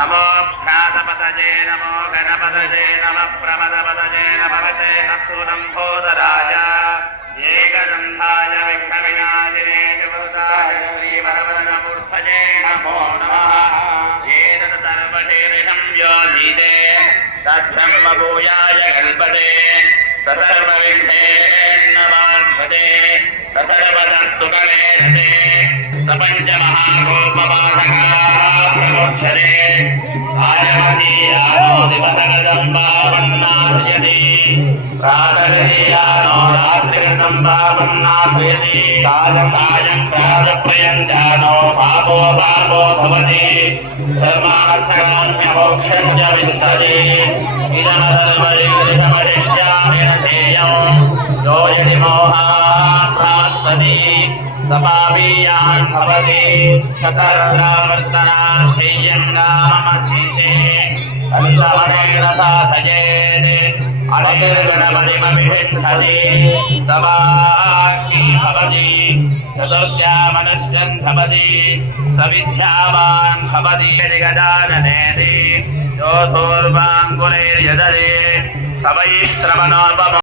నమో ఖ్యాతపతజే నమో గణపతజే నమ ప్రమదపతజే నమతే అసురంభోదరాయ ఏకదంధాయ విఘ్నవినాశినే చతుర్దాయ శ్రీవరవరనమూర్ధజే నమో నమః ఏతత్ సర్వశీర్షం యోధీతే తద్బ్రహ్మభూయాయ కల్పతే ససర్వవిఘ్నేన్నవాధ్వతే ససర్వదస్తు కలేరతే సపంచమహాగోపవాసకాభ్యమోక్షతే ఆయమదీయానో దివసగదంబావన్నాథయతి ప్రాతరీయానో రాత్రిగదంబావన్నాథయతి కాలం కాయం ప్రాజప్రయం జానో పాపో పాపో భవతి. ధర్మార్థకామ్యమోక్షం చ విందతి समापीयान् भवति शतर्षावर्तनाश्चेयङ्गामशीते अनुसवनेरसाधयेत् अनिर्गणपतिमभिषिद्धति समाग्नि भवति चतुर्या मनुष्यन् भवति सविद्यावान् भवति गजाननेति योऽथोर्वाङ्गुलैर्यदरे सवैश्रवणोपम